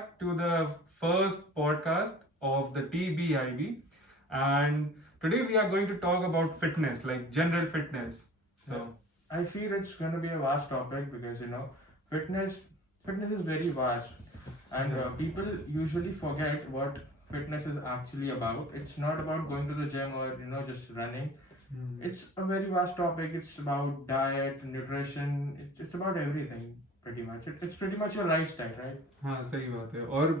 back to the first podcast of the TBIB, and today we are going to talk about fitness, like general fitness. So, I feel it's going to be a vast topic because fitness fitness is very vast, and people usually forget what fitness is actually about. It's not about going to the gym or just running. It's a very vast topic. It's about diet, nutrition. It's about everything pretty much. It's pretty much your lifestyle, right? हाँ सही बात है. और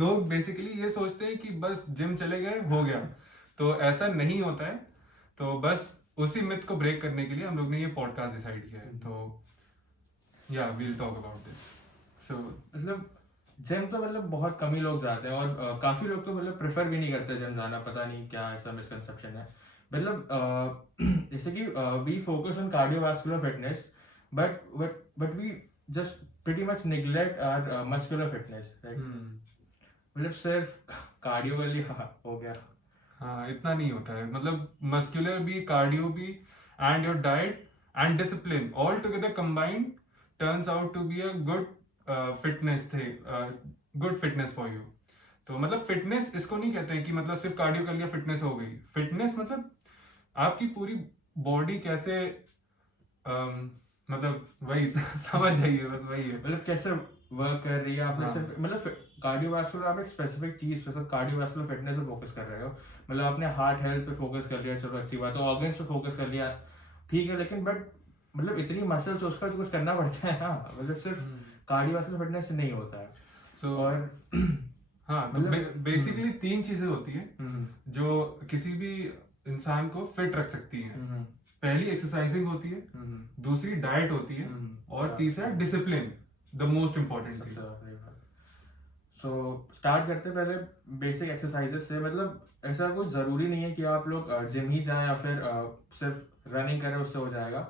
लोग basically ये सोचते हैं कि बस जिम चले गए हो गया, तो ऐसा नहीं होता है. तो बस उसी मिथ को ब्रेक करने के लिए हम लोग ने ये पॉडकास्ट डिसाइड किया है. तो या वील टॉक अबाउट दिस. सो मतलब जिम तो बहुत कम ही लोग जाते हैं, और काफी लोग तो प्रेफर भी नहीं करते जिम जाना. पता नहीं क्या ऐसा मिसकंसेप्शन है. जैसे कि we focus on cardiovascular fitness, but we just pretty much neglect our muscular fitness, right. सिर्फ कार्डियो कर लिया हो गया. हाँ, इतना नहीं होता है. मतलब मस्कुलर भी, कार्डियो भी, and your diet and discipline all together combined turns out to be a good fitness थे, गुड फिटनेस फॉर यू. तो मतलब फिटनेस इसको नहीं कहते हैं कि मतलब सिर्फ कार्डियो कर लिया फिटनेस हो गई. फिटनेस मतलब आपकी पूरी बॉडी कैसे मतलब वही समझ जाइए, बस वही है. कैसे वर्क कर रही है. आपने हाँ. सिर्फ कार्डियोवास्कुलर, आप एक स्पेसिफिक चीज पे, कार्डियोवास्कुलर फिटनेस पे फोकस कर रहे हो. आपने हार्ट हेल्थ पे फोकस कर लिया, चलो अच्छी बात है. ऑर्गन्स पे फोकस कर लिया, ठीक है. लेकिन बट इतनी मसल्स, उसका तो कुछ करना पड़ता है ना. सिर्फ कार्डियोवास्कुलर फिटनेस नहीं होता है. सो और हाँ, तो बेसिकली 3 चीजें होती हैं जो किसी भी इंसान को फिट रख सकती हैं. पहली एक्सरसाइजिंग होती है, दूसरी डाइट होती है, और तीसरा discipline, the most important thing. So start करते पहले बेसिक एक्सरसाइजेस से. ऐसा कुछ जरूरी नहीं है कि आप लोग जिम ही जाएं या फिर सिर्फ रनिंग करें उससे हो जाएगा.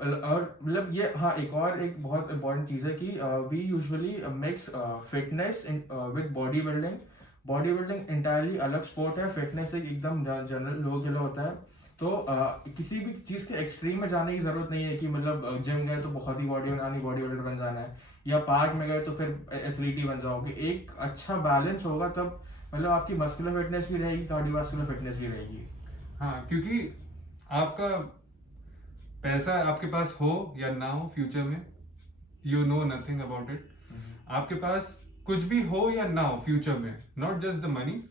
और ये हाँ, एक बहुत इंपॉर्टेंट चीज है कि we usually mix fitness with body building. Body building entirely अलग स्पोर्ट है. फिटनेस एक एकदम जनरल लोगों के लिए होता है. तो किसी भी चीज के एक्सट्रीम में जाने की जरूरत नहीं है कि जिम गए तो बहुत ही बॉडी बिल्डर बन जाना है, या पार्क में गए तो फिर एथलीट ही बन जाओगे. एक अच्छा बैलेंस होगा तब आपकी मस्कुलर फिटनेस भी रहेगी, कार्डियोवास्कुलर फिटनेस भी रहेगी. हाँ, क्योंकि आपका पैसा आपके पास हो या ना हो फ्यूचर में, you know nothing about it. आपके पास कुछ भी हो या ना हो फ्यूचर में, not just the money,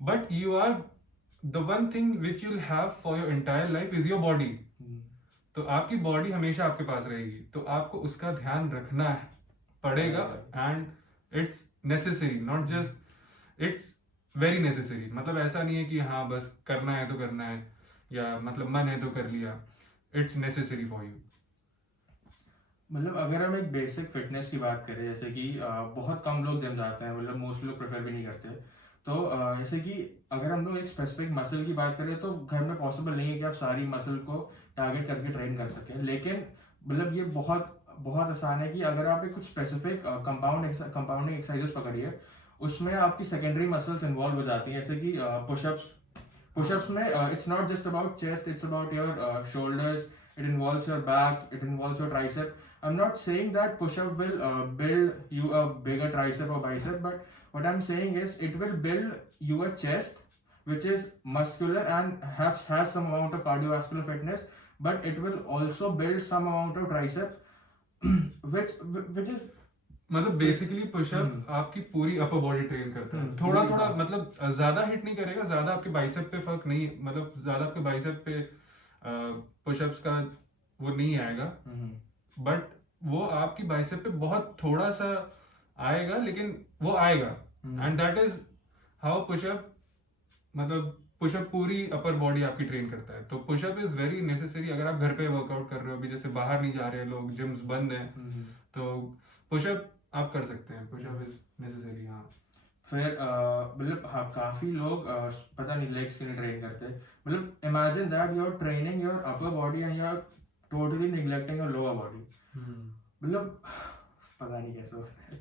but you are the one thing which you'll have for your entire life is your body. तो आपकी बॉडी हमेशा आपके पास रहेगी, तो आपको उसका ध्यान रखना पड़ेगा. And it's necessary, not just, it's very necessary. मतलब ऐसा नहीं है कि हाँ बस करना है तो करना है, या मतलब मन है तो कर लिया. It's necessary for you. अगर हम एक बेसिक फिटनेस की बात करें, जैसे कि बहुत कम लोग जिम जाते हैं, मोस्ट लोग प्रेफर भी नहीं करते. तो जैसे कि अगर हम लोग एक स्पेसिफिक मसल की बात करें तो घर में पॉसिबल नहीं है कि आप सारी मसल को टारगेट करके ट्रेन कर सकें. लेकिन ये बहुत बहुत आसान है कि अगर आप एक कुछ स्पेसिफिक कंपाउंडिंग एक्सरसाइजेस पकड़िए, उसमें आपकी सेकेंडरी मसल्स इन्वॉल्व हो जाती हैं. जैसे कि पुशअप्स में it's not just about chest, it's about your shoulders, it involves your back, it involves your tricep. I'm not saying that push-up will build you a bigger tricep or bicep, but what I'm saying is it will build you a chest which is muscular and has some amount of cardiovascular fitness, but it will also build some amount of tricep which is मतलब basically pushup आपकी पूरी upper body train करता है. थोड़ा थोड़ा, मतलब ज्यादा hit नहीं करेगा, ज्यादा आपके बाइसेप पे फर्क नहीं, मतलब ज्यादा आपके बाइसेप पे पुशअप्स का वो नहीं आएगा, बट वो आपकी बाइसेप पे बहुत थोड़ा सा आएगा, लेकिन वो आएगा. And that is how pushup, मतलब पुशअप पूरी अपर बॉडी आपकी ट्रेन करता है. तो पुशअप इज वेरी नेसेसरी. अगर आप घर पे वर्कआउट कर रहे हो, अभी जैसे बाहर नहीं जा रहे लोग, जिम्स बंद हैं, तो पुशअप आप कर सकते हैं. Pushup is necessary. हाँ, फिर हाँ, काफी लोग पता नहीं लेग्स के लिए ट्रेन करते. Imagine that you are training your upper body and you are totally neglecting your lower body. पता नहीं कैसे होता है.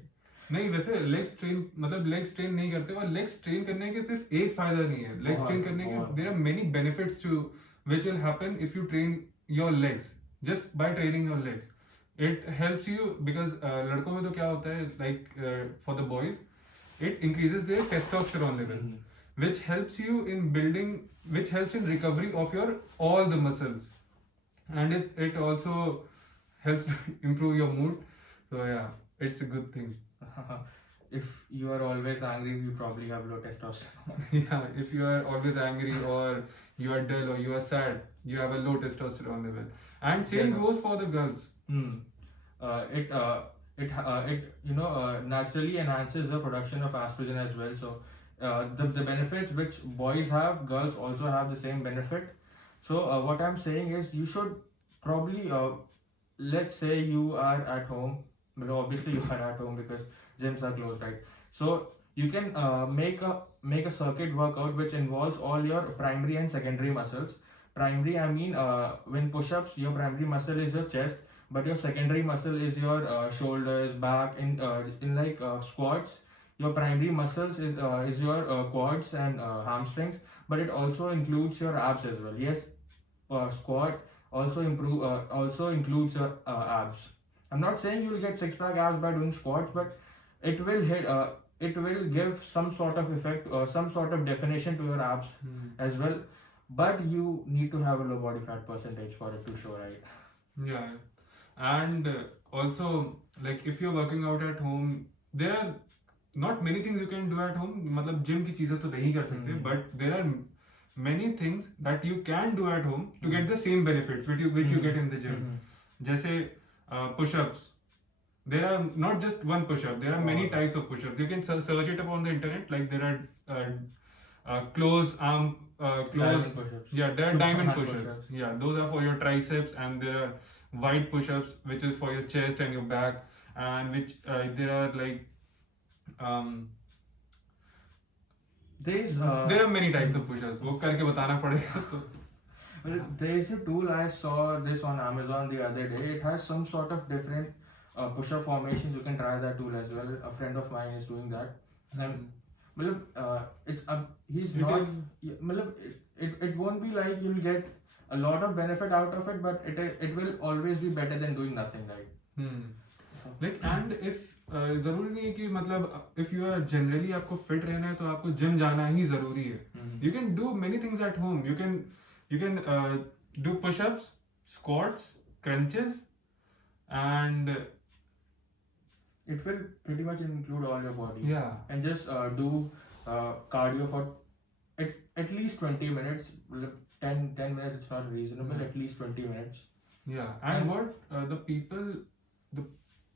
नहीं, वैसे लेग्स ट्रेन, मतलब लेग्स ट्रेन नहीं करते. और लेग्स ट्रेन करने के सिर्फ एक फायदा नहीं है. लेग्स ट्रेन करने के there are many benefits to which will happen if you train your legs, just by training your legs. it helps you because लड़कों में तो क्या होता है like for the boys it increases their testosterone level which helps you in building which helps in recovery of your all the muscles and it also helps to improve your mood, so yeah, it's a good thing. If you are always angry, you probably have low testosterone. Yeah, if you are always angry or you are dull or you are sad, you have a low testosterone level. And same Yeah. goes for the girls. It naturally enhances the production of estrogen as well. So the benefits which boys have, girls also have the same benefit. So what I'm saying is you should probably let's say you are at home. Well, obviously you are at home because gyms are closed, right? So you can make a circuit workout which involves all your primary and secondary muscles. Primary, I mean, when push-ups, your primary muscle is your chest, but your secondary muscle is your shoulders, back. In like squats, your primary muscles is your quads and hamstrings, but it also includes your abs as well. Yes, squat also includes your abs. I'm not saying you'll get six-pack abs by doing squats, but it will it will give some sort of effect or some sort of definition to your abs as well. But you need to have a low body fat percentage for it to show, right? Yeah, and also like if you're working out at home, there are not many things you can do at home. मतलब gym की चीजें तो नहीं कर सकते, but there are many things that you can do at home to get the same benefits which you get in the gym. जैसे push-ups. There are not just one push-up. There are many types of push-ups. You can search it up on the internet. Like there are close arm, close. Diamond push-ups. Yeah, there are Super diamond hand push-ups. push-ups. Yeah, those are for your triceps, and there are wide push-ups, which is for your chest and your back, and which there are like there are many types of push-ups. वो करके बताना पड़ेगा तो. Well, there is a tool I saw this on Amazon the other day. It has some sort of different push-up formations. You can try that tool as well. A friend of mine is doing that. And it's he's It not. is- मतलब, it won't be like you'll get a lot of benefit out of it, but it will always be better than doing nothing, right? Like and if जरूरी नहीं है कि मतलब if you are generally आपको fit रहना है तो आपको gym जाना ही जरूरी है. You can do many things at home. You can do push-ups, squats, crunches, and It will pretty much include all your body. yeah. And just do cardio for at least 20 minutes. 10 minutes is not reasonable. Yeah. At least 20 minutes. Yeah, and what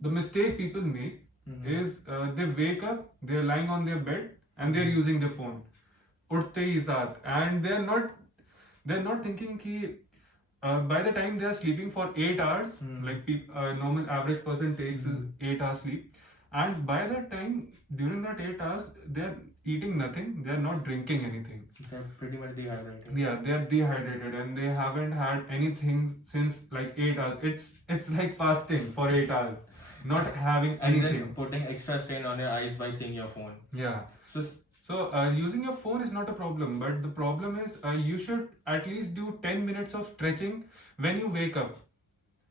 the mistake people make is they wake up, they're lying on their bed, and they're using their phone. उठते ही साथ, and they're not thinking कि by the time they are sleeping for 8 hours, like normal average person takes 8 hours sleep, and by that time during that 8 hours they're eating nothing, they're not drinking anything. They're pretty much dehydrated. Yeah, they are dehydrated and they haven't had anything since like 8 hours. It's like fasting for 8 hours, not having And anything. then putting extra strain on your eyes by seeing your phone. Yeah. So using your phone is not a problem, but the problem is you should at least do 10 minutes of stretching when you wake up.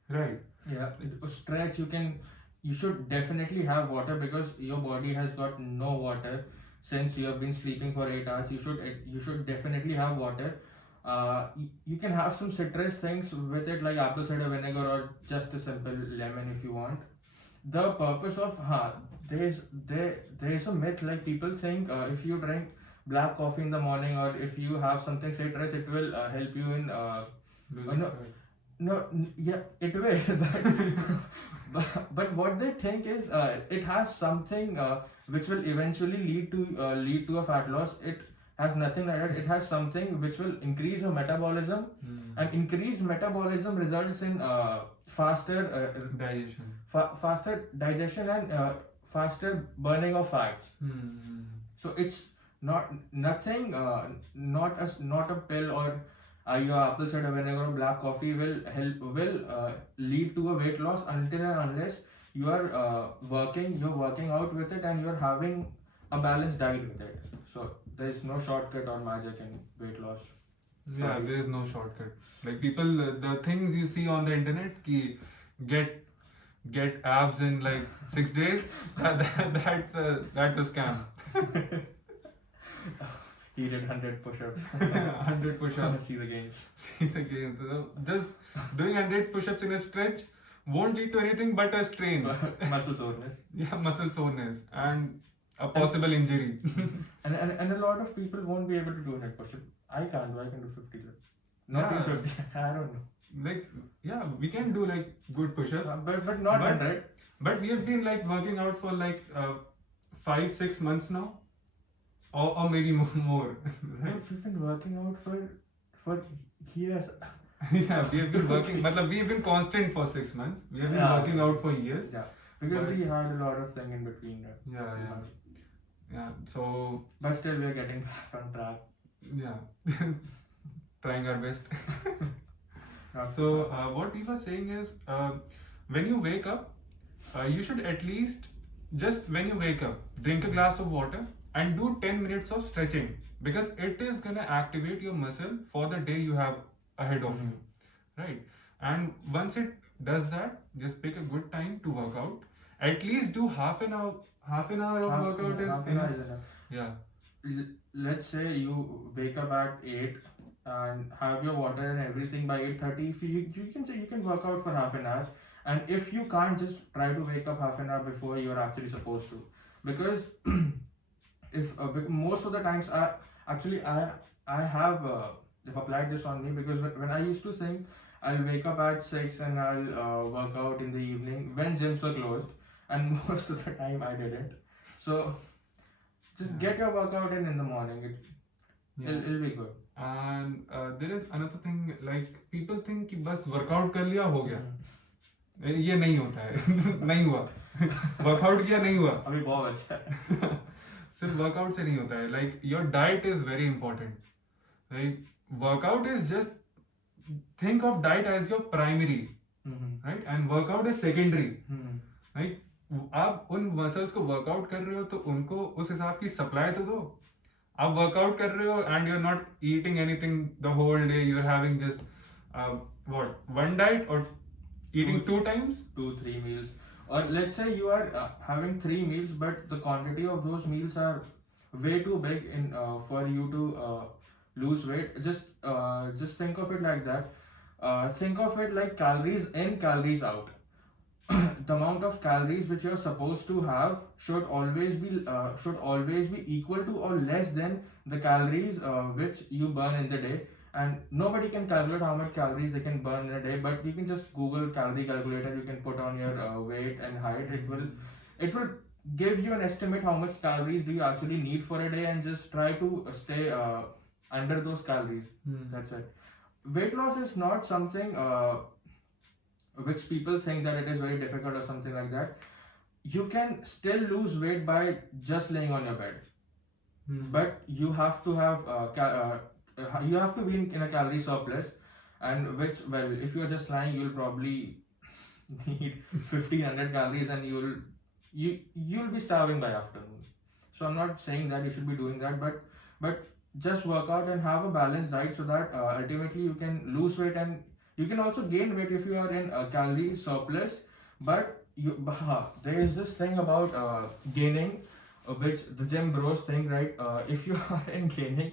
Right. Yeah. Stretch, you should definitely have water because your body has got no water since you have been sleeping for 8 hours. You should definitely have water. You can have some citrus things with it like apple cider vinegar or just a simple lemon if you want. The purpose of there's a myth like people think if you drink black coffee in the morning or if you have something citrus it will help you in Losing no, fat. yeah, it will. but what they think is it has something which will eventually lead to a fat loss. It has nothing like that. It has something which will increase your metabolism, and increased metabolism results in faster Digestion. faster digestion and faster burning of fats. So it's nothing, not a pill or your apple cider vinegar or black coffee will lead to a weight loss until and unless you are working out with it and you're having a balanced diet with it. So there is no shortcut or magic in weight loss. Yeah, there is no shortcut. Like people, the things you see on the internet, ki get get abs in like 6 days, that's a scam. He did 100 push-ups. 100 push-ups. See the gains. See the gains. So just doing 100 push-ups in a stretch won't lead to anything but a strain. Muscle soreness. Yeah, muscle soreness and a possible injury. And a lot of people won't be able to do 100 push-ups. I can't do. I can do 50. Not Yeah. even 50. I don't know. Like, yeah, we can do like good push-ups. But not But- 100. But we have been like working out for like 5-6 months now, or maybe more. Right? We've been working out for years. Yeah, we have been working. Matlab, we have been constant for 6 months. We have been Yeah. working out for years. Yeah. Because But- we had a lot of thing in between. Yeah. So But still, we are getting back on track. yeah, trying our best. Not So what we were saying is, when you wake up, you should at least just when you wake up, drink a glass of water and do 10 minutes of stretching, because it is gonna activate your muscle for the day you have ahead of you, right? And once it does that, just pick a good time to work out. At least do half an hour. Half an hour of workout is half an hour enough. is enough. Yeah. Let's say you wake up at 8 and have your water and everything by 8:30. If you can say you can work out for half an hour, and if you can't, just try to wake up half an hour before you're actually supposed to, because if most of the times I have applied this on me, because when I used to think I'll wake up at 6 and I'll work out in the evening when gyms were closed, and most of the time I didn't. So just Yeah. get your workout in the morning. It'll be good. And there is another thing, like people think कि बस workout कर लिया हो गया. ये नहीं होता है. नहीं हुआ. Workout किया नहीं हुआ. अभी बहुत अच्छा है. सिर्फ workout से नहीं होता है. Like your diet is very important. Right? Workout is just, think of diet as your primary, right? And workout is secondary, right? आप उन मसल्स को वर्कआउट कर रहे हो तो उनको उस हिसाब की सप्लाई तो दो. आप वर्कआउट कर रहे हो and you are not eating anything the whole day, you are having just what one diet और eating 2 times. 2-3 meals, or let's say you are having 3 meals, but the quantity of those meals are way too big in for you to lose weight. Just think of it like that. Think of it like calories in, calories out. The amount of calories which you're supposed to have should always be equal to or less than the calories which you burn in the day. And nobody can calculate how much calories they can burn in a day, but you can just Google calorie calculator. You can put on your weight and height. It will give you an estimate how much calories do you actually need for a day, and just try to stay under those calories. That's it. Weight loss is not something which people think that it is very difficult or something like that. You can still lose weight by just laying on your bed, but you have to have you have to be in a calorie surplus, and which, well, if you are just lying, you'll probably need 1500 calories, and you'll be starving by afternoon. So I'm not saying that you should be doing that, but just work out and have a balanced diet, so that ultimately you can lose weight, and you can also gain weight if you are in a calorie surplus. But there is this thing about gaining, which the gym bros think, right? If you are in gaining,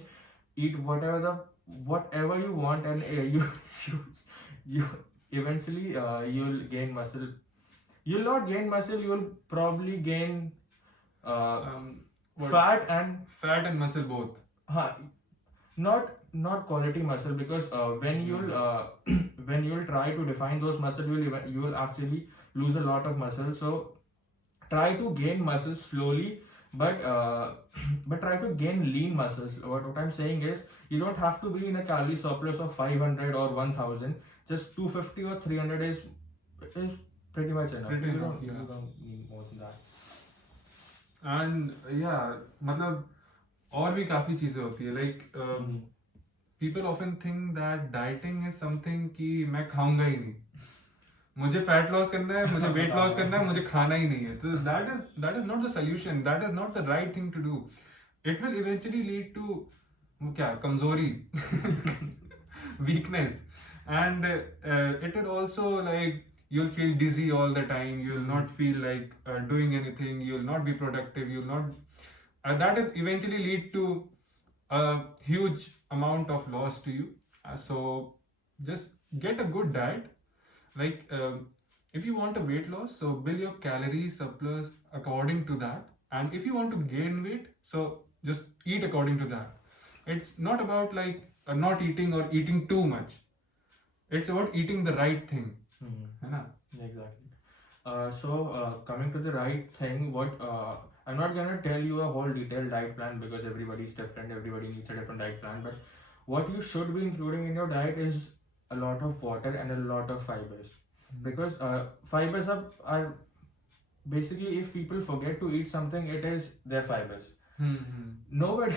eat whatever you want, and you eventually you'll gain muscle. You'll not gain muscle. You'll probably gain fat and muscle both. Not quality muscle, because when you'll try to define those muscle, you will actually lose a lot of muscle. So try to gain muscle slowly, but try to gain lean muscles. What I'm saying is, you don't have to be in a calorie surplus of 500 or 1000. Just 250 or 300 is pretty much enough. Pretty you enough, don't, yeah. you don't need more than that. And yeah, मतलब और भी काफी चीजें होती है. Like people often think that dieting is something कि मैं खाऊंगा ही नहीं, मुझे फैट लॉस करना है, मुझे वेट लॉस करना है, मुझे खाना ही नहीं है. तो that is not the solution. That is not the right thing to do. It will eventually lead to क्या, कमजोरी, weakness, and it will also, like, you'll feel dizzy all the time, you'll not feel like doing anything, you'll not be productive, you'll not that will eventually lead to a huge amount of loss to you. So just get a good diet. Like if you want a weight loss, so build your calorie surplus according to that. And if you want to gain weight, so just eat according to that. It's not about like not eating or eating too much. It's about eating the right thing. है ना? Exactly. Coming to the right thing, what I'm not gonna tell you a whole detailed diet plan because everybody's different, everybody needs a different diet plan. But what you should be including in your diet is a lot of water and a lot of fibers, because fibers are basically, if people forget to eat something, it is their fibers. Nobody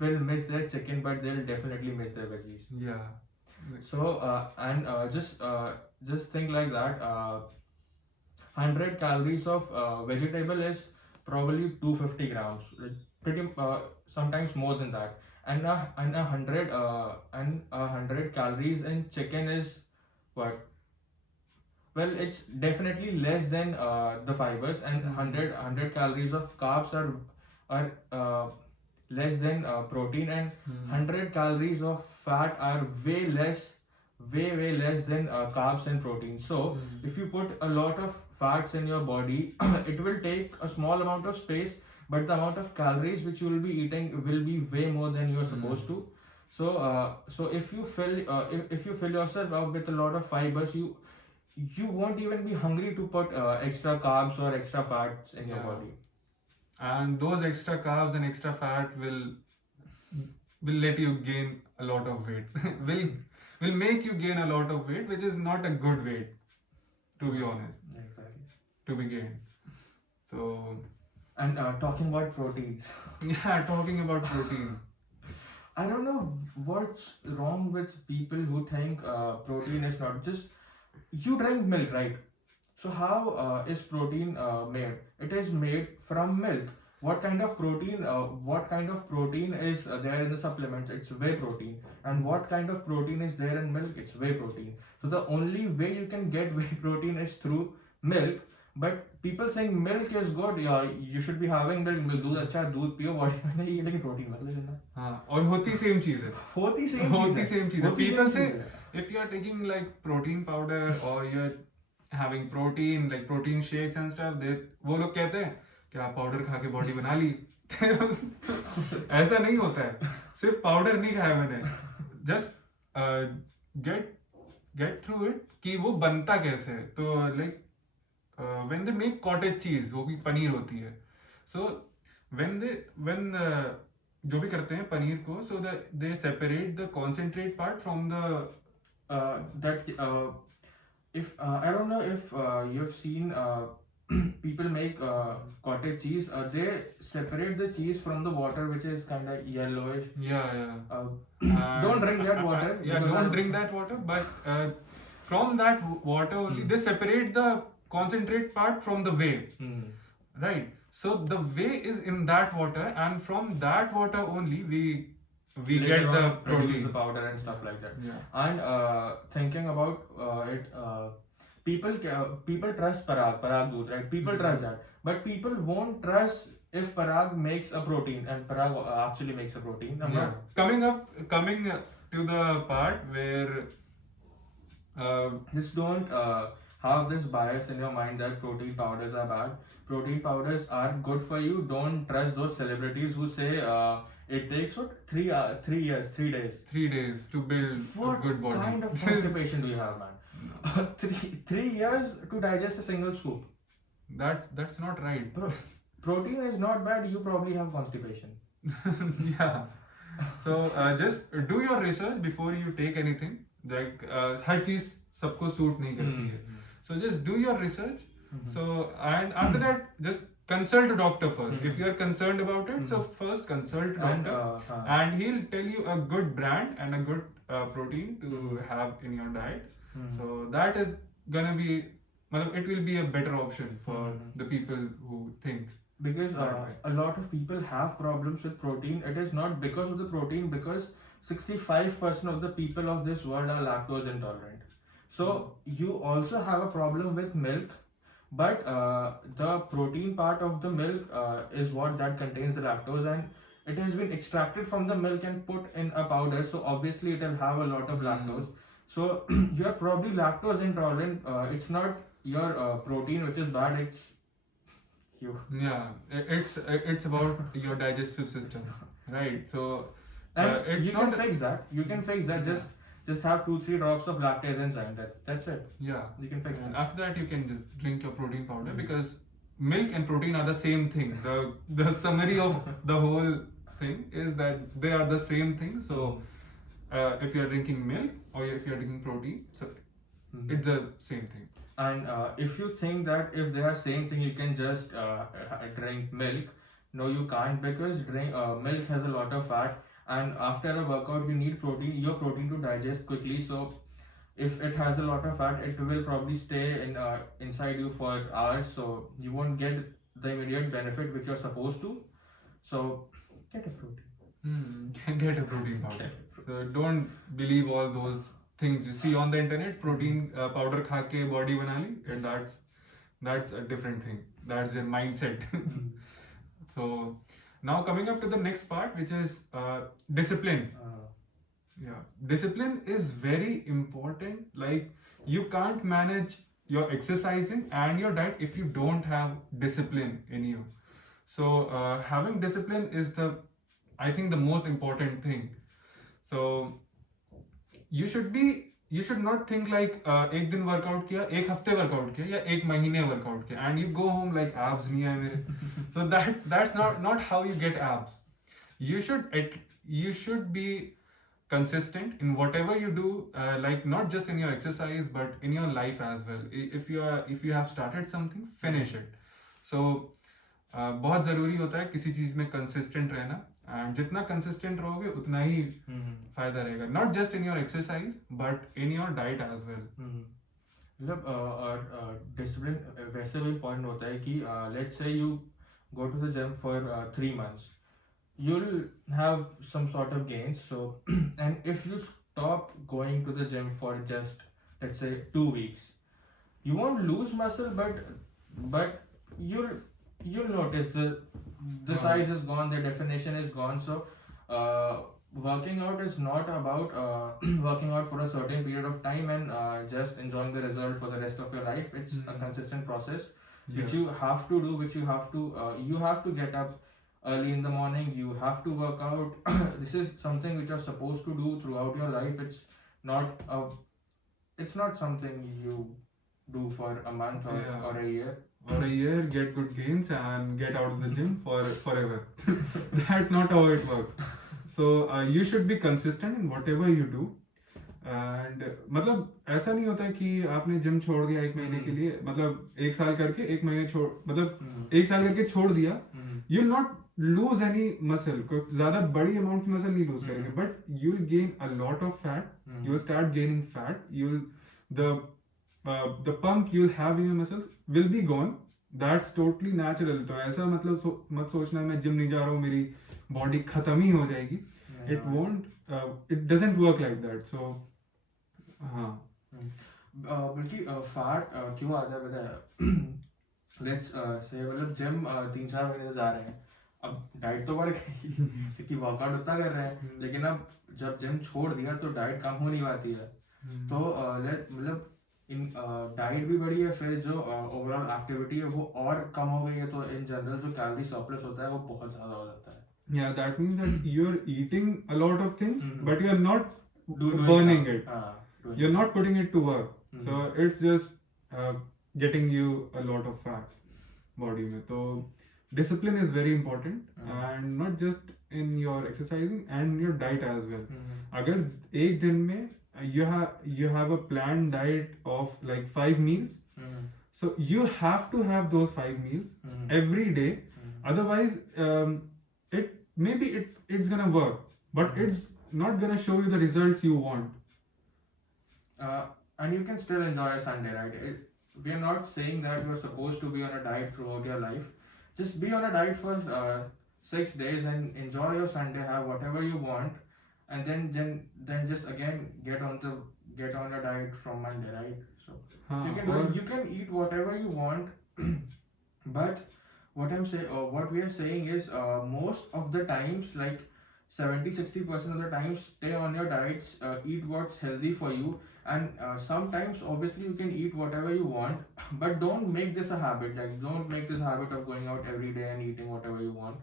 will miss their chicken, but they'll definitely miss their veggies. Yeah. So just think like that. 100 calories of vegetable is probably 250 grams, like pretty sometimes more than that. And a hundred calories in chicken is what? Well, it's definitely less than the fibers, and 100 calories of carbs are less than protein, and 100 calories of fat are way less than carbs and protein. So if you put a lot of fats in your body, it will take a small amount of space, but the amount of calories which you will be eating will be way more than you are supposed to. So if you fill yourself up with a lot of fibers, you won't even be hungry to put extra carbs or extra fats in your body. And those extra carbs and extra fat will let you gain a lot of weight. will make you gain a lot of weight, which is not a good weight, to be honest. Exactly. To be gained. So. And talking about proteins. Yeah, talking about protein. I don't know what's wrong with people who think protein is not just. You drink milk, right? So how is protein made? It is made from milk. What kind of protein? Is there in the supplements? It's whey protein. And what kind of protein is there in milk? It's whey protein. So the only way you can get whey protein is through milk. But people think milk is good. Yeah, you should be having milk. दूध अच्छा दूध पियो body में नहीं, लेकिन protein मत ले लेना. हाँ, और होती same चीज़ है. होती same चीज़ है. People say if you are taking like protein powder or you're having protein like protein shakes and stuff, वो लोग कहते हैं कि आप पाउडर खा के बॉडी बना ली. ऐसा नहीं होता है. सिर्फ पाउडर नहीं खाया मैंने. Just get through it कि वो बनता कैसे है. तो like when they make cottage cheese, वो भी पनीर होती है. So when जो भी करते हैं पनीर को, so that they separate the concentrate part from the if I don't know if you've seen people make cottage cheese. They separate the cheese from the water, which is kind of yellowish. Don't drink that water. Don't drink that water. But from that water only they separate the concentrate part from the whey. Right. So the whey is in that water, and from that water only we get the protein, the powder and stuff like that. Yeah. And thinking about it, people trust Parag Doodh, right? People trust that, but people won't trust if Parag makes a protein, and Parag actually makes a protein. Coming to the part where just don't have this bias in your mind that protein powders are bad. Protein powders are good for you. Don't trust those celebrities who say it takes 3 days. 3 days to build a good body. What kind of constipation do you have, man? 3 years to digest a single scoop. That's not right. Protein is not bad. You probably have constipation. Yeah. So just do your research before you take anything. Like हर चीज सबको suit नहीं करती है. So just do your research. So and after that just consult a doctor first. If you are concerned about it, so first consult a doctor, and he'll tell you a good brand and a good protein to have in your diet. So that is gonna be, it will be a better option for the people who think. Because a lot of people have problems with protein. It is not because of the protein, because 65% of the people of this world are lactose intolerant. So you also have a problem with milk, but the protein part of the milk is what that contains the lactose, and it has been extracted from the milk and put in a powder, so obviously it will have a lot of lactose. So you're probably lactose intolerant. It's not your protein which is bad, it's you. Yeah, it's about your digestive system, right? So And it's you can not fix that. You can fix that. Yeah. Just have 2-3 drops of lactase enzyme. That's it. yeah. You can fix And that. after that, you can just drink your protein powder, Mhm. because milk and protein are the same thing. The summary of the whole thing is that they are the same thing. So if you are drinking milk or if you are drinking protein, so Mhm. it's the same thing. And if you think that if they are same thing, you can just drink milk. No, you can't, because milk has a lot of fat, and after a workout, you need your protein to digest quickly. So if it has a lot of fat, it will probably stay inside you for hours. So you won't get the immediate benefit which you're supposed to. So get a protein. Can get a protein powder. Get a So don't believe all those things you see on the internet. Protein powder खा के body बना ली, and that's a different thing. That's their mindset. Mhm. So now coming up to the next part, which is discipline. Yeah, discipline is very important. Like, you can't manage your exercising and your diet if you don't have discipline in you. So having discipline is I think the most important thing. So you should not think like एक दिन workout किया, एक हफ्ते workout किया, या एक महीने workout किया, and you go home like abs नहीं है मेरे. So that's not how you get abs. You should be consistent in whatever you do, like not just in your exercise but in your life as well. If you have started something, finish it. So बहुत ज़रूरी होता है किसी चीज़ में consistent रहना, and जितना consistent रहोगे उतना ही Mhm. फायदा रहेगा, not just in your exercise but in your diet as well. मतलब और डिसिप्लिन वैसे भी इम्पोर्टेंट होता है कि let's say you go to the gym for 3 months, you'll have some sort of gains. So and if you stop going to the gym for just, let's say, 2 weeks, you won't lose muscle, but you'll notice the size is gone, the definition is gone. So working out is not about working out for a certain period of time and just enjoying the result for the rest of your life. It's a consistent process which you have to do, which you have to get up early in the morning, you have to work out. This is something which you're supposed to do throughout your life. It's not something you do for a month or a year. Or a year, get good gains and get out of the gym for forever. That's not how it works. So you should be consistent in whatever you do. And मतलब ऐसा नहीं होता कि आपने gym छोड़ दिया एक महीने के लिए, मतलब एक साल करके एक महीने छोड़, मतलब एक साल करके छोड़ दिया, you'll not lose any muscle. ज़्यादा बड़ी amount की muscle नहीं lose करेंगे, but you'll gain a lot of fat. You'll start gaining fat. The pump you'll have in your muscles will be gone. That's totally natural. तो ऐसा मतलब मत सोचना मैं जिम नहीं जा रहा हूँ, मेरी बॉडी खत्म ही हो जाएगी. It won't. It doesn't work like that. So हाँ. बल्कि फैट क्यों आता है पता है? लेट्स से मतलब जिम 3-4 महीने से जा रहे हैं, अब डाइट तो बढ़ गई क्योंकि वर्कआउट उतना कर रहे हैं, लेकिन अब जब जिम छोड़ दिया तो डाइट कम हो नहीं पाती है. तो मतलब डाइट भी बढ़ी है, फिर जो ओवरऑल एक्टिविटी है वो और कम हो गई है, तो इन जनरल जो कैलोरी सरप्लस होता है वो बहुत ज़्यादा हो जाता है. Yeah, that means that you're eating a lot of things, but you're not doing burning that. it. You're not putting it to work. So it's just getting you a lot of fat body में. So discipline is very important, and not just in your exercising and your diet as well. अगर एक दिन में you have a planned diet of like 5 meals, so you have to have those 5 meals every day. Otherwise it's gonna work, but it's not gonna show you the results you want. And you can still enjoy a Sunday, right? We are not saying that you're supposed to be on a diet throughout your life. Just be on a diet for 6 days and enjoy your Sunday, have whatever you want, and then just again get on the get on a diet from Monday, right? So हाँ, you can do और it. You can eat whatever you want, but what we are saying is, most of the times, like 70-60% of the time, stay on your diets, eat what's healthy for you, and sometimes obviously you can eat whatever you want, but don't make this a habit. Like, don't make this a habit of going out every day and eating whatever you want.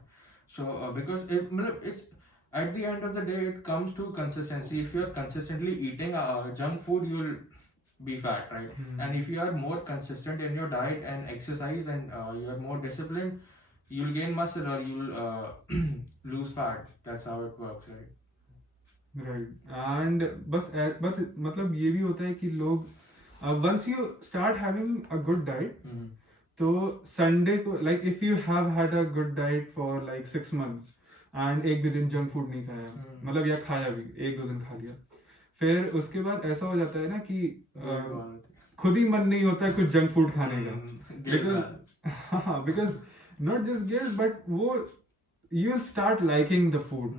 So because it's at the end of the day, it comes to consistency. If you're consistently eating junk food, you'll be fat, right? And if you are more consistent in your diet and exercise, and you're more disciplined, you'll gain muscle, or you'll lose fat. That's how it works, right? Right and बस मतलब ये भी होता है कि लोग once you start having a good diet तो Sunday को like if you have had a good diet for like 6 months and एक भी दिन जंक फूड नहीं खाया मतलब या खाया भी 1-2 दिन खा लिया फिर उसके बाद ऐसा हो जाता है ना कि खुद ही मन नहीं होता है कुछ जंक फूड खाने का बिकॉज हाँ because not just guilt but वो you will start liking the food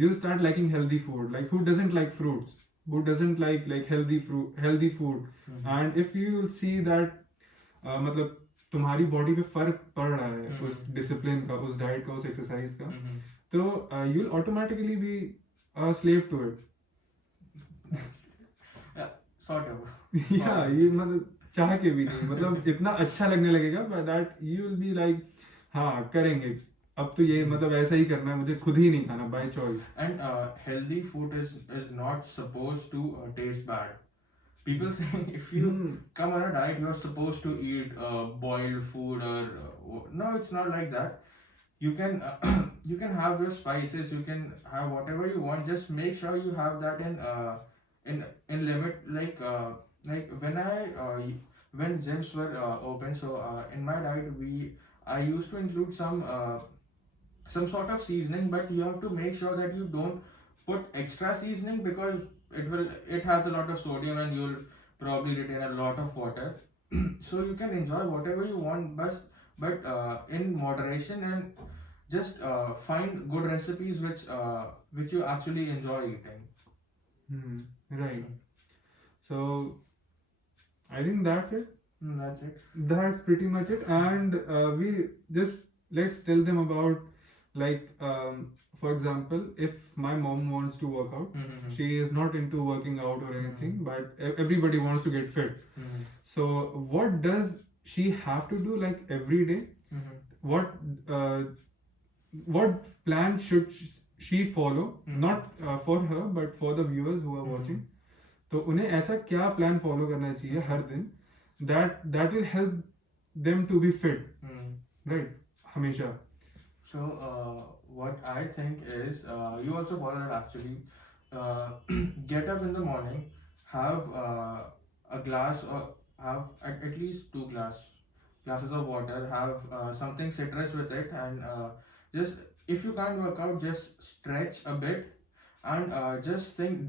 you'll start liking healthy food. Like who doesn't like fruits, who doesn't like healthy food. And if you see that मतलब तुम्हारी body पे फर्क पड़ रहा है उस discipline का, उस डाइट का, उस एक्सरसाइज का, तो you'll automatically be a slave to it. Sort of. Yeah, ये मतलब चाह के भी नहीं, मतलब इतना अच्छा लगने लगेगा, but that you will be like हाँ करेंगे अब तो ये मतलब ऐसा ही करना है, मुझे खुद ही नहीं खाना by choice. And healthy food is not supposed to taste bad. People think if you come on a diet, you're supposed to eat boiled food, or no, it's not like that. You can you can have your spices, you can have whatever you want. Just make sure you have that in limit. Like when gyms were open, so in my diet I used to include some sort of seasoning, but you have to make sure that you don't put extra seasoning, because it has a lot of sodium and you'll probably retain a lot of water. So you can enjoy whatever you want, but in moderation, and just find good recipes which you actually enjoy eating. Right. So I think that's it. That's it. That's pretty much it. And we just let's tell them about like for example, if my mom wants to work out, she is not into working out or anything, but everybody wants to get fit. So what does she have to do like every day? What plan should she follow? Not for her but for the viewers who are watching. तो उन्हें ऐसा क्या plan follow करना चाहिए हर दिन that will help them to be fit, right? हमेशा. So what I think is, you also follow that actually. Get up in the morning, have a glass, or have at least 2 glasses of water, have something citrus with it, and just, if you can't work out, just stretch a bit, and just think,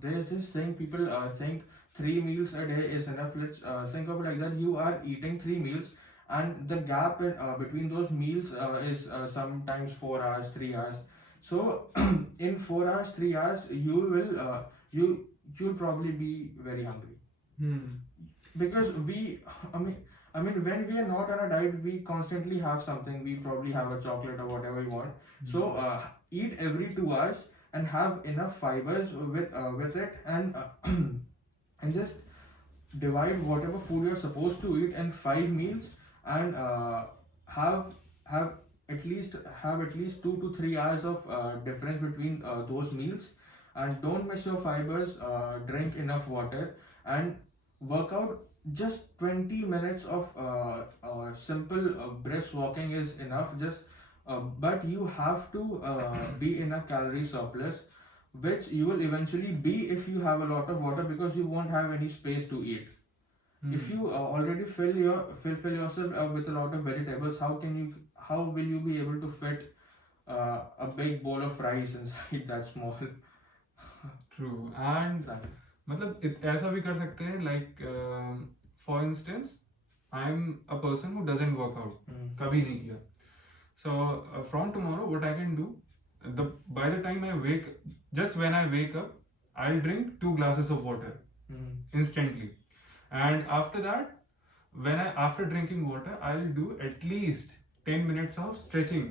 there's this thing, people think 3 meals a day is enough. Let's think of it like that. You are eating 3 meals, and the gap between those meals is sometimes 4 hours, 3 hours. So in 4 hours, 3 hours, you'll probably be very hungry. Because I mean, when we are not on a diet, we constantly have something. We probably have a chocolate or whatever you want. So eat every 2 hours and have enough fibers with it, and and just divide whatever food you're supposed to eat in 5 meals, and have at least 2 to 3 hours of difference between those meals, and don't miss your fibers. Drink enough water, and work out. Just 20 minutes of simple brisk walking is enough. But you have to be in a calorie surplus, which you will eventually be if you have a lot of water, because you won't have any space to eat. If you already fill yourself with a lot of vegetables, how will you be able to fit a big bowl of rice inside that small? True. And मतलब ऐसा भी कर सकते हैं, like for instance, I'm a person who doesn't work out. कभी नहीं किया. So from tomorrow, what I can do, by the time I when I wake up, I'll drink 2 glasses of water instantly, and after that, after drinking water, I'll do at least 10 minutes of stretching,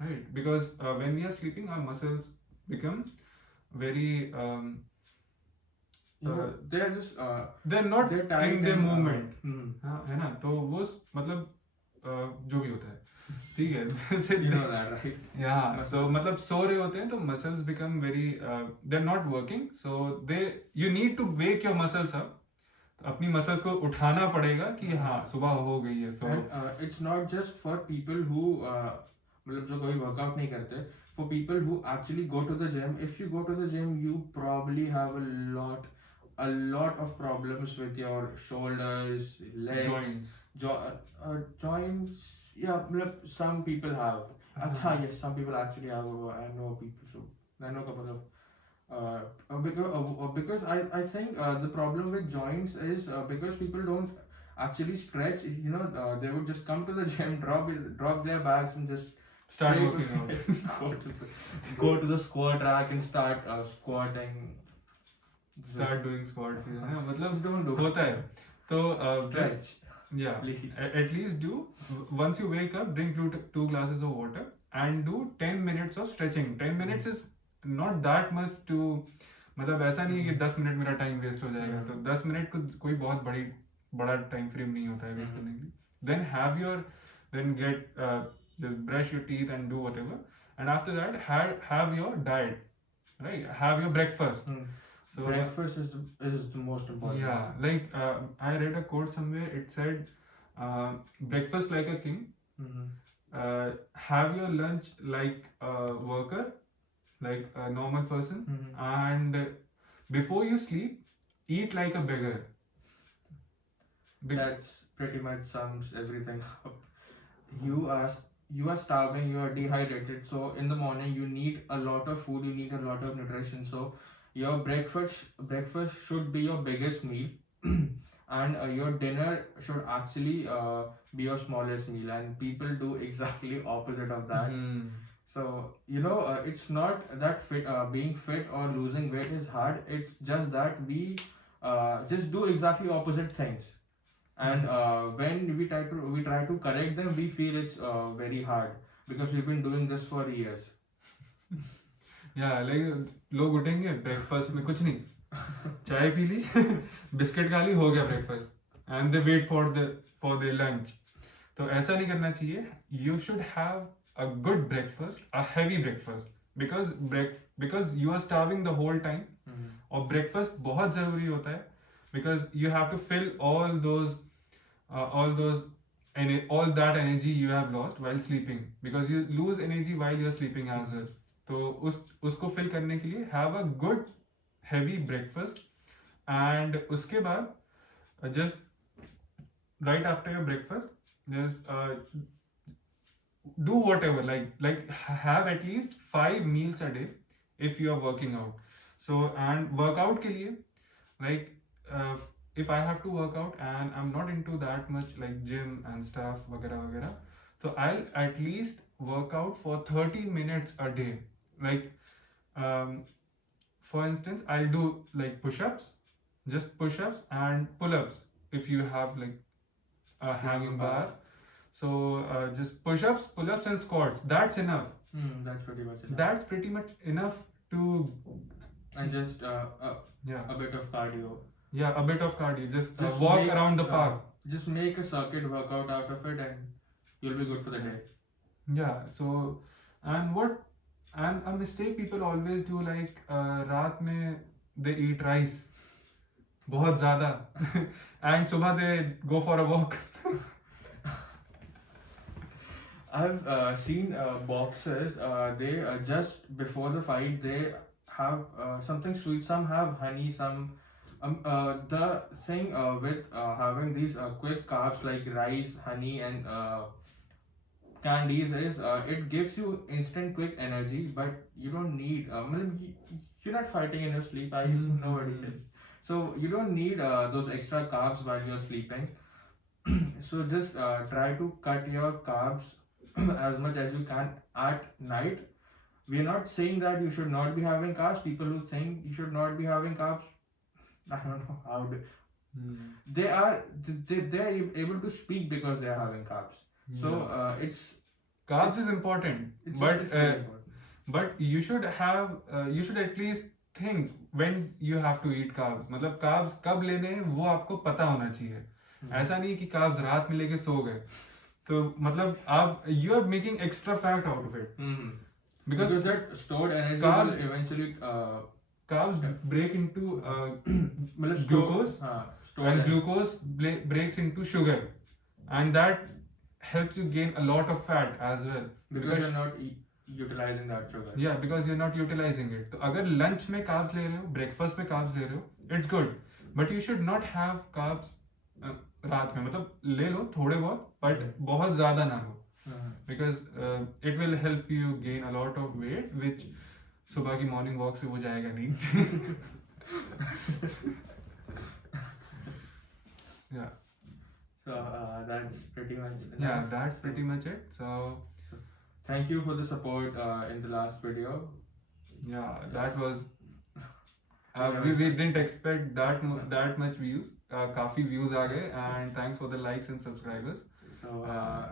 right? Because when we are sleeping, our muscles become very they're just they're not they're tight in their and, movement. हाँ, है ना? तो वो मतलब जो भी होता है, ठीक है? जैसे you know that, right? yeah, so मतलब सो रहे होते हैं तो muscles become very they're not working, so you need to wake your muscles up. तो अपनी मसल्स को उठाना पड़ेगा कि हाँ सुबह हो गई है. So And it's not just for people who मतलब जो कभी वर्कआउट नहीं करते, for people who actually go to the gym. If you go to the gym, you probably have a lot of problems with your shoulders, legs, joints. Joints. Yeah, मतलब some people have. Yes, some people actually have. I know people. So I know a couple of. Because I think the problem with joints is because people don't actually stretch. You know, they would just come to the gym, drop their bags, and just Start straight working out. go to the squat rack and start squatting. Start doing squats. है, मतलब Don't do. होता है. तो just Stretch. yeah, Please. at least do once you wake up, drink 2 glasses of water and do 10 minutes of stretching. 10 minutes is not that much to मतलब ऐसा नहीं है कि 10 मिनट मेरा टाइम वेस्ट हो जाएगा. तो 10 मिनट को कोई बहुत बड़ा टाइम फ्रेम नहीं होता है वेस्ट करने के लिए. Then get just brush your teeth and do whatever, and after that have your diet, right? Have your breakfast. So Breakfast is the most important. yeah, like I read a quote somewhere. It said, "Breakfast like a king. Have your lunch like a worker, like a normal person, and before you sleep, eat like a beggar." That's pretty much sums everything up. You are starving, you are dehydrated, so in the morning you need a lot of food, you need a lot of nutrition. So your breakfast should be your biggest meal, and your dinner should actually be your smallest meal. And people do exactly opposite of that. So it's not that being fit or losing weight is hard. It's just that we just do exactly opposite things. And when we try to correct them, we feel it's very hard because we've been doing this for years. Yeah, like लोग उठेंगे breakfast में कुछ नहीं, चाय P ली, biscuit खा ली, हो गया breakfast, and they wait for their lunch. तो ऐसा नहीं करना चाहिए. You should have a good breakfast, a heavy breakfast, because you are starving the whole time. और ब्रेकफास्ट बहुत जरूरी होता है because you have to fill all that energy you have lost while sleeping, because you lose energy while you're sleeping as well. तो उसको fill करने के लिए have a good heavy breakfast, and उसके बाद just right after your breakfast just do whatever, like have at least 5 meals a day if you are working out. So and workout के लिए like if I have to work out and I'm not into that much like gym and stuff वगैरह, so I'll at least work out for 30 minutes a day. Like for instance, I'll do like push-ups, just push-ups and pull-ups if you have like a hanging bar. So just push-ups, pull-ups and squats. That's enough. That's pretty much enough. That's pretty much enough to and just yeah, a bit of cardio. Yeah, a bit of cardio. Just walk around the park. Just make a circuit workout out of it, and you'll be good for the day. Yeah. So and a mistake people always do, like रात में they eat rice बहुत ज़्यादा and सुबह they go for a walk. I've seen boxers. They just before the fight they have something sweet. Some have honey. Some the thing with having these quick carbs like rice, honey, and candies is it gives you instant quick energy, but you don't need. You're not fighting in your sleep. I know what it is. So you don't need those extra carbs while you're sleeping. So just try to cut your carbs as much as you can at night, we're not saying that you should not be having carbs. People who think you should not be having carbs, I don't know how to, they are able to speak because they are having carbs. So it's carbs is important, it's but it's very important. but you should have you should at least think when you have to eat carbs. मतलब carbs कब लेने हैं वो आपको पता होना चाहिए. ऐसा नहीं कि carbs रात में लेके सो गए तो मतलब आप you are making extra fat out of it. Because that stored energy carbs will eventually carbs break into मतलब glucose stored and energy. glucose breaks into sugar, and that helps you gain a lot of fat as well. Because you're not utilizing that sugar. Yeah, because you're not utilizing it. तो अगर lunch में carbs ले रहे हो, breakfast में carbs ले रहे हो, it's good. But you should not have carbs रात में. मतलब ले लो थोड़े बहुत, but बहुत ज़्यादा ना लो. Because it will help you gain a lot of weight, which सुबह की morning walk से वो जाएगा नहीं. Yeah. So that's pretty much enough. Yeah, that's pretty much it. So Thank you for the support in the last video. yeah, that was we didn't expect that much views. काफी views आ गए, and thanks for the likes and subscribers. So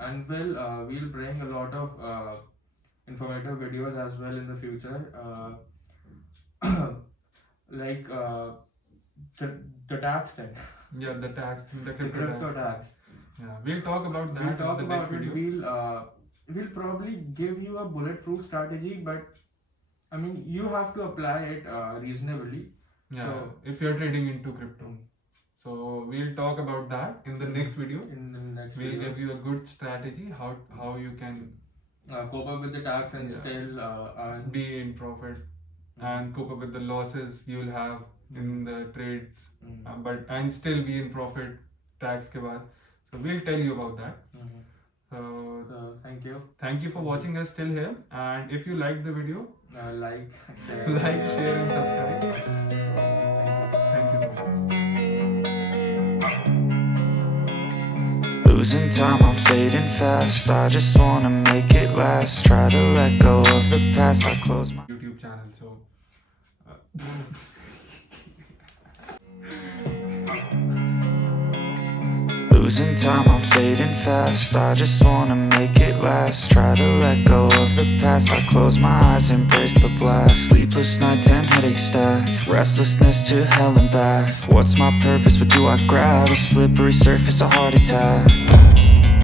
and we'll bring a lot of informative videos as well in the future. Like the tax thing. Yeah, the tax thing, the The crypto crypto tax. tax. Yeah, we'll talk about that We'll talk in the next about it. video. We'll probably give you a bulletproof strategy, but I mean you have to apply it reasonably. Yeah, So- if you're trading into crypto. So we'll talk about that in the next video. In the next We'll video, give you a good strategy how you can cope up with the tax and Yeah. still earn. be in profit and cope up with the losses you'll have in the trades, but and still be in profit tax के बाद. So we'll tell you about that. So So thank you. thank you for watching us till here, and if you liked the video, Like, share. like, share and subscribe. Thank you. Thank you so much. Losing time, I'm fading fast. I just wanna make it last. Try to let go of the past. I close my YouTube channel. So Losing time, I'm fading fast. I just wanna make it last. Try to let go of the past. I close my eyes, embrace the black. Sleepless nights and headaches stack. Restlessness to hell and back. What's my purpose? What do I grab? A slippery surface, a heart attack.